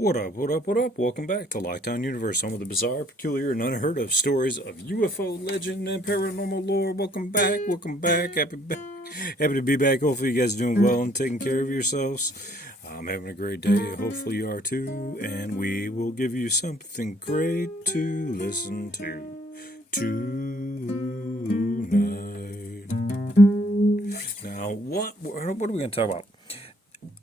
What up, what up, what up? Welcome back to Lockdown Universe, home of the bizarre, peculiar, and unheard of stories of UFO legend and paranormal lore. Welcome back, welcome back. Happy to be back. Hopefully, you guys are doing well and taking care of yourselves. I'm having a great day. Hopefully, you are too. And we will give you something great to listen to tonight. Now, what are we going to talk about?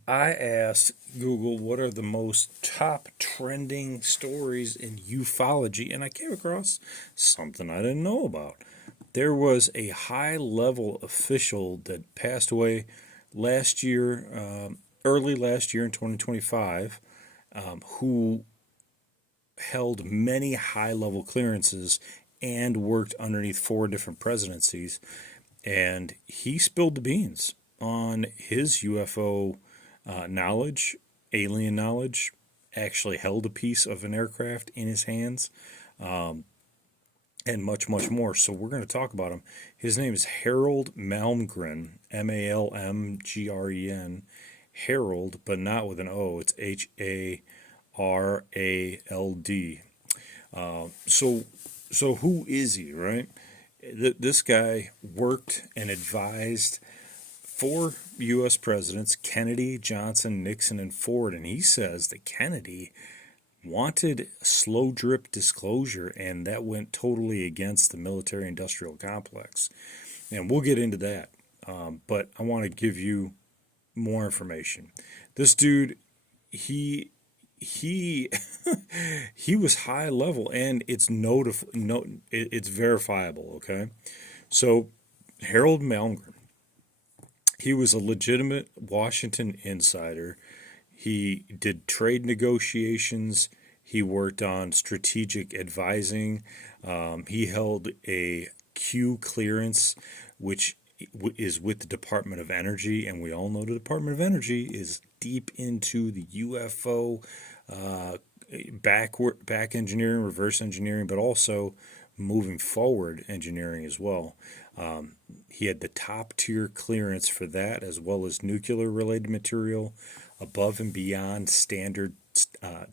I asked Google what are the most top trending stories in ufology, and I came across something I didn't know about. There was a high level official that passed away last year, early last year in 2025, who held many high level clearances and worked underneath four different presidencies. And he spilled the beans on his UFO knowledge, alien knowledge, actually held a piece of an aircraft in his hands, and much, much more. So we're going to talk about him. His name is Harold Malmgren, Malmgren. Harold, but not with an O. It's Harald. So who is he, right? This guy worked and advised four U.S. presidents, Kennedy, Johnson, Nixon, and Ford, and he says that Kennedy wanted slow drip disclosure, and that went totally against the military-industrial complex. And we'll get into that, but I want to give you more information. This dude, he he was high level, and it's it's verifiable. Okay, so Harold Malmgren, he was a legitimate Washington insider. He did trade negotiations. He worked on strategic advising. He held a Q clearance, which is with the Department of Energy, and we all know the Department of Energy is deep into the UFO back engineering, reverse engineering, but also moving forward engineering as well. He had the top tier clearance for that, as well as nuclear related material, above and beyond standard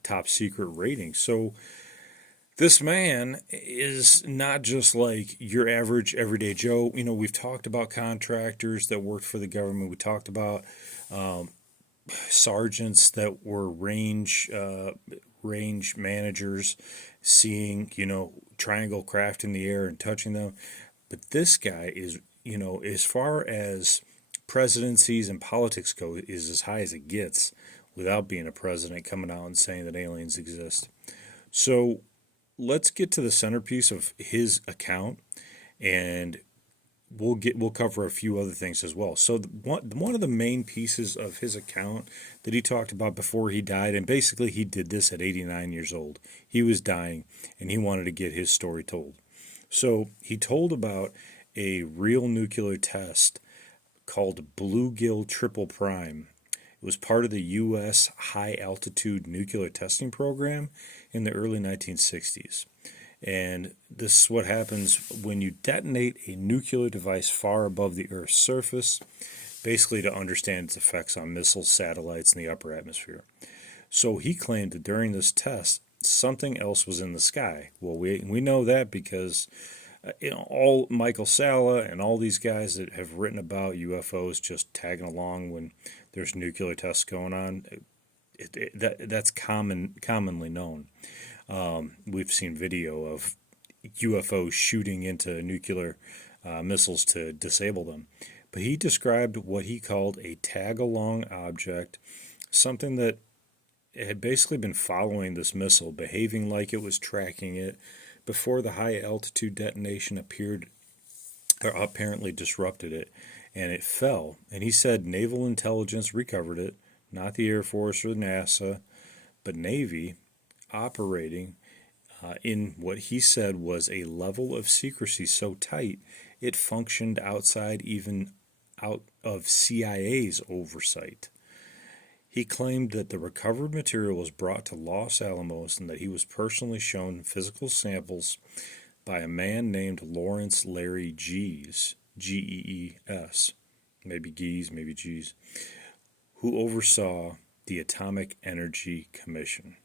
top secret rating. So this man is not just like your average everyday Joe. You know, we've talked about contractors that worked for the government. We talked about sergeants that were range managers, seeing, triangle craft in the air and touching them. But this guy is, as far as presidencies and politics go, is as high as it gets without being a president coming out and saying that aliens exist. So let's get to the centerpiece of his account, and we'll cover a few other things as well. So one of the main pieces of his account that he talked about before he died, and basically he did this at 89 years old. He was dying, and he wanted to get his story told. So he told about a real nuclear test called Bluegill Triple Prime. It was part of the U.S. high-altitude nuclear testing program in the early 1960s. And this is what happens when you detonate a nuclear device far above the Earth's surface, basically to understand its effects on missiles, satellites, and the upper atmosphere. So he claimed that during this test, something else was in the sky. Well, we know that because all Michael Salla and all these guys that have written about UFOs just tagging along when there's nuclear tests going on, that's commonly known. We've seen video of UFOs shooting into nuclear missiles to disable them. But he described what he called a tag-along object, something that had basically been following this missile, behaving like it was tracking it before the high-altitude detonation apparently disrupted it, and it fell. And he said naval intelligence recovered it, not the Air Force or NASA, but Navy, operating in what he said was a level of secrecy so tight it functioned even out of CIA's oversight. He claimed that the recovered material was brought to Los Alamos and that he was personally shown physical samples by a man named Lawrence Larry Gees, Gees, maybe Gees, maybe Gees, who oversaw the Atomic Energy Commission.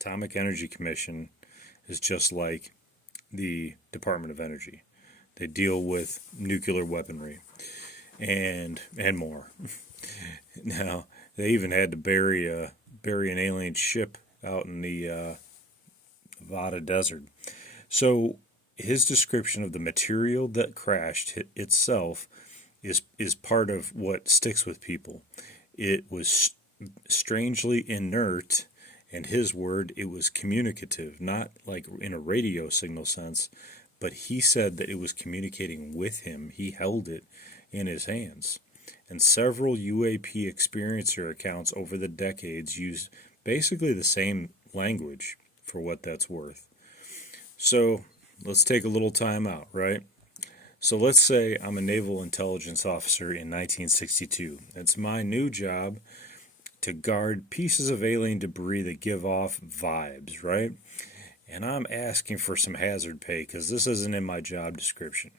Atomic Energy Commission is just like the Department of Energy. They deal with nuclear weaponry and more. Now, they even had to bury an alien ship out in the Nevada desert. So his description of the material that crashed itself is part of what sticks with people. It was strangely inert, and his word, it was communicative, not like in a radio signal sense, but he said that it was communicating with him. He held it in his hands. And several UAP experiencer accounts over the decades used basically the same language, for what that's worth. So let's take a little time out, right? So let's say I'm a naval intelligence officer in 1962. It's my new job to guard pieces of alien debris that give off vibes, right? And I'm asking for some hazard pay because this isn't in my job description.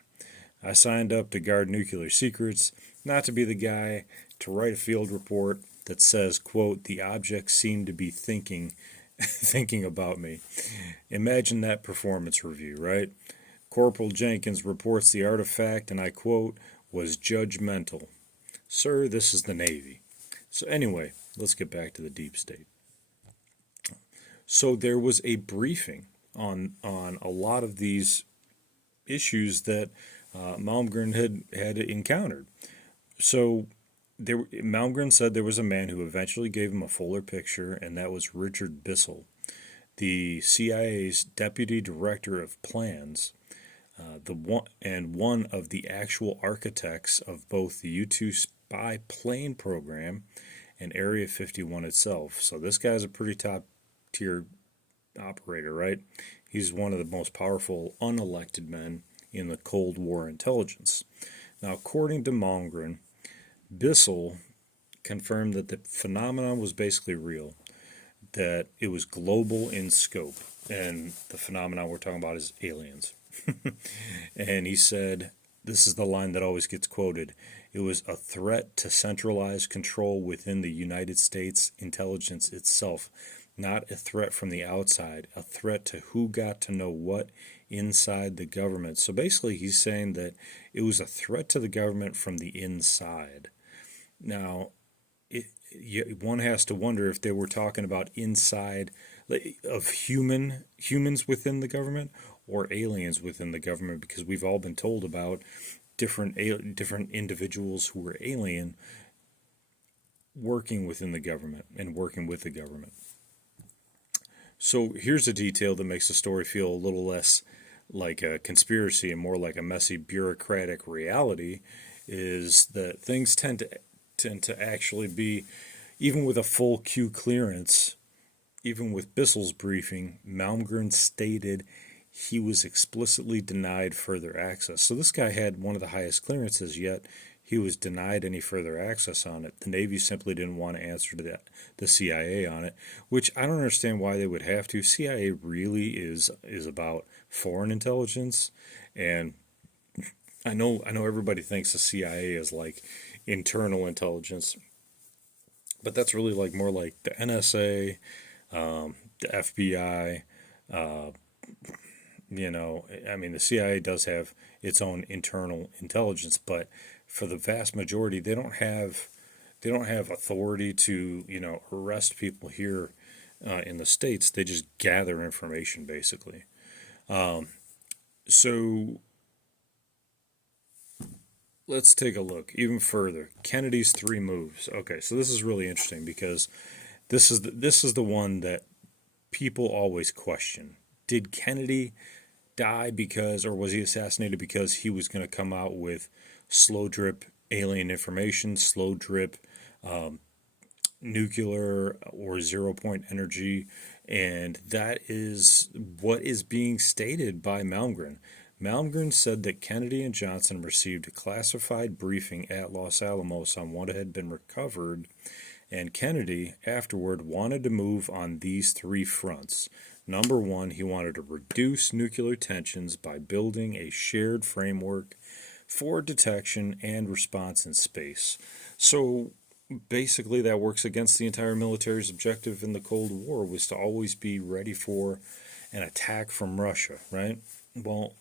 I signed up to guard nuclear secrets, not to be the guy to write a field report that says, quote, the objects seem to be thinking about me. Imagine that performance review, right? Corporal Jenkins reports the artifact, and I quote, was judgmental. Sir, this is the Navy. So anyway, let's get back to the deep state. So there was a briefing on a lot of these issues that Malmgren had encountered. So Malmgren said there was a man who eventually gave him a fuller picture, and that was Richard Bissell, the CIA's deputy director of plans, one of the actual architects of both the U-2 spy plane program and Area 51 itself. So this guy's a pretty top-tier operator, right? He's one of the most powerful unelected men in the Cold War intelligence. Now, according to Malmgren, Bissell confirmed that the phenomenon was basically real, that it was global in scope, and the phenomenon we're talking about is aliens. And he said, this is the line that always gets quoted, it was a threat to centralized control within the United States intelligence itself, not a threat from the outside, a threat to who got to know what inside the government. So basically he's saying that it was a threat to the government from the inside. Now, one has to wonder if they were talking about inside of humans within the government or aliens within the government, because we've all been told about different individuals who were alien working within the government and working with the government. So here's a detail that makes the story feel a little less like a conspiracy and more like a messy bureaucratic reality, is that things tend to actually be, even with a full Q clearance, even with Bissell's briefing, Malmgren stated he was explicitly denied further access. So this guy had one of the highest clearances, yet he was denied any further access on it. The Navy simply didn't want to answer to the CIA on it, which I don't understand why they would have to. CIA really is about foreign intelligence, and I know everybody thinks the CIA is like internal intelligence, but that's really like more like the NSA, the FBI. I mean, the CIA does have its own internal intelligence, but for the vast majority, they don't have authority to arrest people here in the States. They just gather information basically. So let's take a look even further. Kennedy's 3 moves. Okay, so this is really interesting because this is the one that people always question. Did Kennedy die or was he assassinated because he was going to come out with slow drip alien information, slow drip nuclear or 0-point energy? And that is what is being stated by Malmgren. Malmgren said that Kennedy and Johnson received a classified briefing at Los Alamos on what had been recovered, and Kennedy afterward wanted to move on these 3 fronts. Number 1, he wanted to reduce nuclear tensions by building a shared framework for detection and response in space. So basically that works against the entire military's objective in the Cold War was to always be ready for an attack from Russia, right? Well,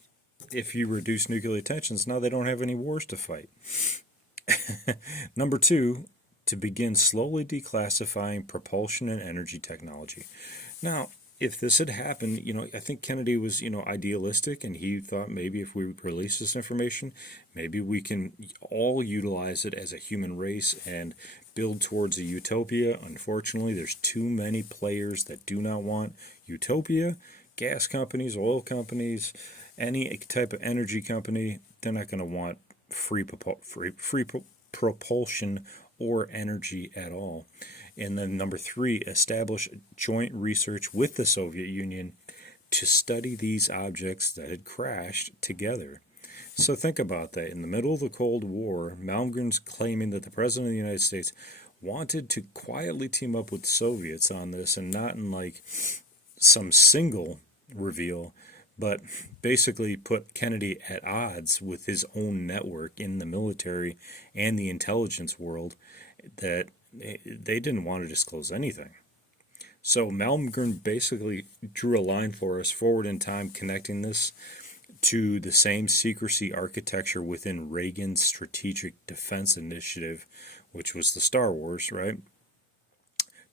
if you reduce nuclear tensions, now they don't have any wars to fight. Number two, to begin slowly declassifying propulsion and energy technology. Now, if this had happened, I think Kennedy was, idealistic, and he thought maybe if we release this information, maybe we can all utilize it as a human race and build towards a utopia. Unfortunately, there's too many players that do not want utopia. Gas companies, oil companies, any type of energy company, they're not going to want propulsion or energy at all. And then number three, establish joint research with the Soviet Union to study these objects that had crashed together. So think about that. In the middle of the Cold War, Malmgren's claiming that the President of the United States wanted to quietly team up with the Soviets on this, and not in like some single reveal, but basically put Kennedy at odds with his own network in the military and the intelligence world, that they didn't want to disclose anything. So Malmgren basically drew a line for us forward in time, connecting this to the same secrecy architecture within Reagan's Strategic Defense Initiative, which was the Star Wars, right?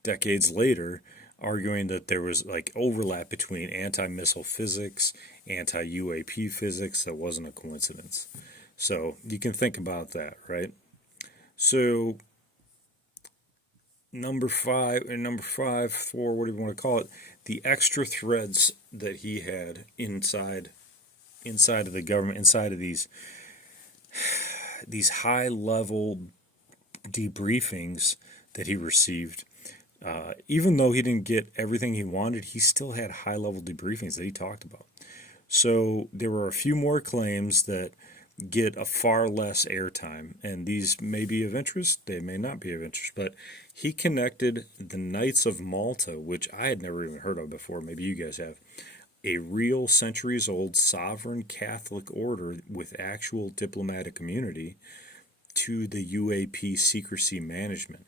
Decades later, arguing that there was like overlap between anti-missile physics, anti-UAP physics. That wasn't a coincidence. So you can think about that, right? So number five, for what do you want to call it, the extra threads that he had inside of the government, inside of these high level debriefings that he received. Even though he didn't get everything he wanted, he still had high level debriefings that he talked about. So there were a few more claims that get a far less airtime, and these may be of interest, they may not be of interest, but he connected the Knights of Malta, which I had never even heard of before, maybe you guys have, a real centuries old sovereign Catholic order with actual diplomatic immunity, to the UAP secrecy management.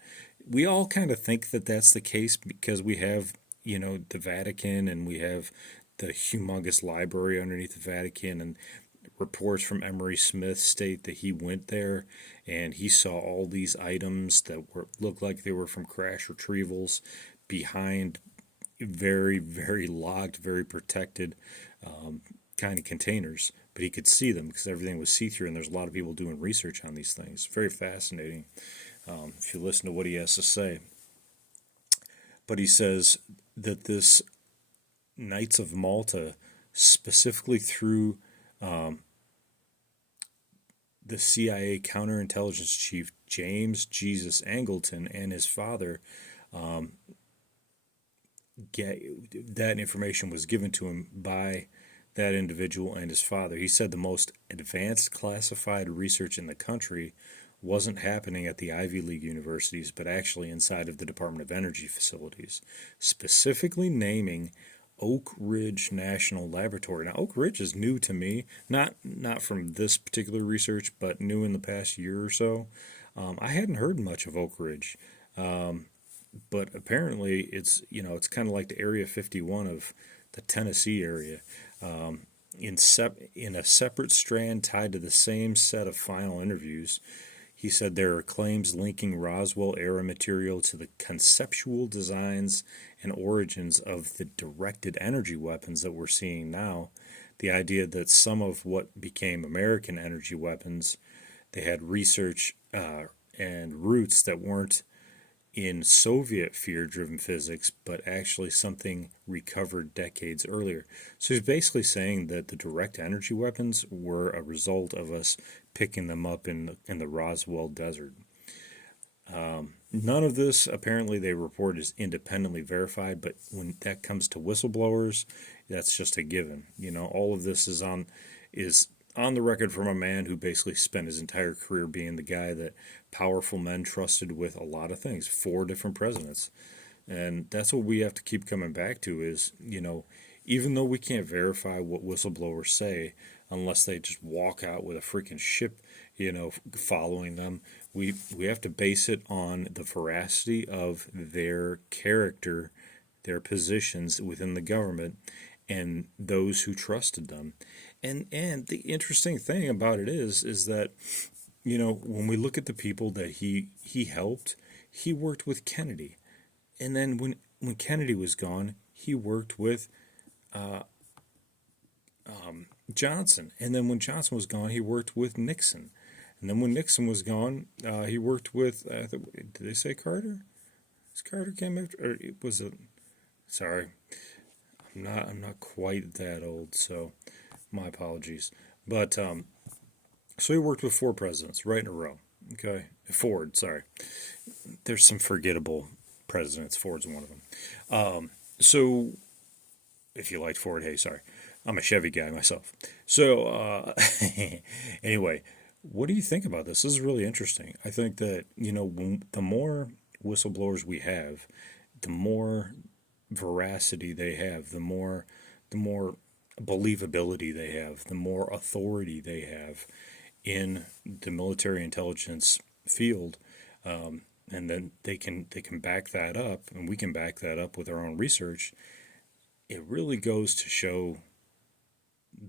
We all kind of think that that's the case because we have, the Vatican, and we have the humongous library underneath the Vatican, and reports from Emery Smith state that he went there and he saw all these items that looked like they were from crash retrievals behind very, very locked, very protected kind of containers. But he could see them because everything was see-through, and there's a lot of people doing research on these things. Very fascinating if you listen to what he has to say. But he says that this Knights of Malta, specifically through the CIA counterintelligence chief James Jesus Angleton and his father, that information was given to him by that individual and his father. He said the most advanced classified research in the country wasn't happening at the Ivy League universities, but actually inside of the Department of Energy facilities, specifically naming Oak Ridge National Laboratory. Now, Oak Ridge is new to me, not from this particular research, but new in the past year or so. I hadn't heard much of Oak Ridge, but apparently it's kind of like the Area 51 of the Tennessee area. In a separate strand tied to the same set of final interviews, he said there are claims linking Roswell-era material to the conceptual designs and origins of the directed energy weapons that we're seeing now. The idea that some of what became American energy weapons, they had research and roots that weren't in Soviet fear-driven physics, but actually something recovered decades earlier. So he's basically saying that the direct energy weapons were a result of us picking them up in the Roswell desert. None of this, apparently, they report is independently verified, but when that comes to whistleblowers, that's just a given. All of this is on the record from a man who basically spent his entire career being the guy that powerful men trusted with a lot of things, 4 different presidents. And that's what we have to keep coming back to is, even though we can't verify what whistleblowers say unless they just walk out with a freaking ship, following them, We have to base it on the veracity of their character, their positions within the government, and those who trusted them. And the interesting thing about it is that, when we look at the people that he helped, he worked with Kennedy. And then when Kennedy was gone, he worked with Johnson. And then when Johnson was gone, he worked with Nixon. And then when Nixon was gone, he worked with, did they say Carter? Was Carter came after, or was it, sorry, I'm not quite that old, so my apologies. But, so he worked with 4 presidents right in a row. Okay. Ford, sorry. There's some forgettable presidents. Ford's one of them. So if you liked Ford, hey, sorry. I'm a Chevy guy myself. So, anyway, what do you think about this? This is really interesting. I think that, the more whistleblowers we have, the more veracity they have, the more believability they have, the more authority they have in the military intelligence field, and then they can back that up, and we can back that up with our own research. It really goes to show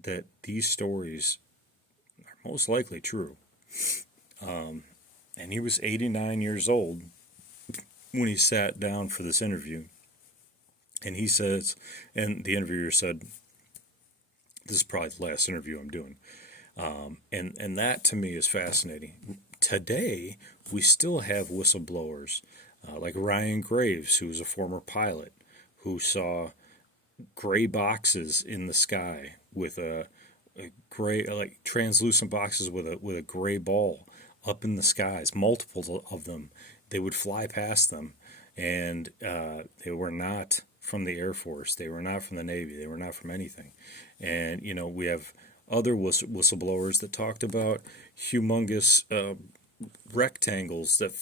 that these stories are most likely true. And he was 89 years old when he sat down for this interview. And he says, and the interviewer said, this is probably the last interview I'm doing. And that to me is fascinating. Today, we still have whistleblowers like Ryan Graves, who was a former pilot, who saw gray boxes in the sky with a gray, like translucent boxes with a gray ball up in the skies, multiple of them. They would fly past them, and they were not from the Air Force. They were not from the Navy. They were not from anything. And, we have other whistleblowers that talked about humongous rectangles that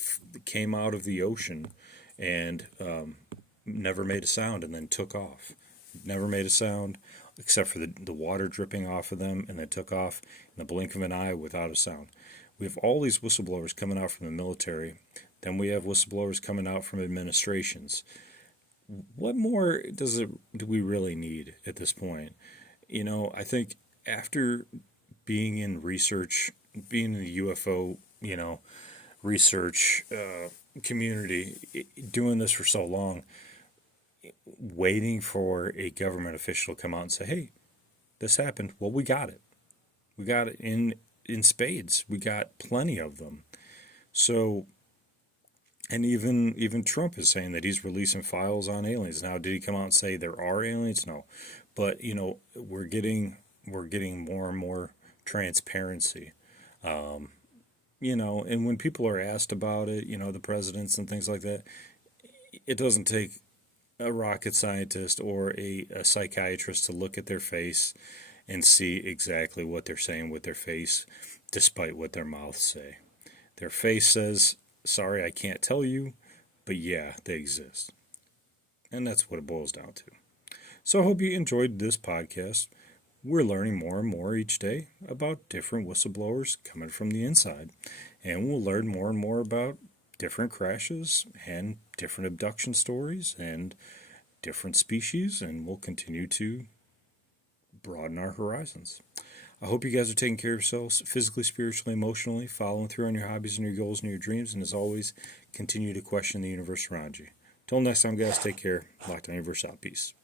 came out of the ocean and never made a sound and then took off. Never made a sound except for the water dripping off of them, and then took off in the blink of an eye without a sound. We have all these whistleblowers coming out from the military. Then we have whistleblowers coming out from administrations. What more do we really need at this point? I think after being in research, being in the UFO, research community, doing this for so long, waiting for a government official to come out and say, hey, this happened. Well, we got it. We got it in spades. We got plenty of them. So, and even Trump is saying that he's releasing files on aliens. Now, did he come out and say there are aliens? No. But, we're getting more and more transparency. And when people are asked about it, the presidents and things like that, it doesn't take a rocket scientist or a psychiatrist to look at their face and see exactly what they're saying with their face, despite what their mouths say. Their face says, sorry, I can't tell you, but yeah, they exist. And that's what it boils down to. So I hope you enjoyed this podcast. We're learning more and more each day about different whistleblowers coming from the inside. And we'll learn more and more about different crashes and different abduction stories and different species, and we'll continue to broaden our horizons. I hope you guys are taking care of yourselves physically, spiritually, emotionally, following through on your hobbies and your goals and your dreams, and as always, continue to question the universe around you. Till next time, guys, take care. Lockdown Universe out. Peace.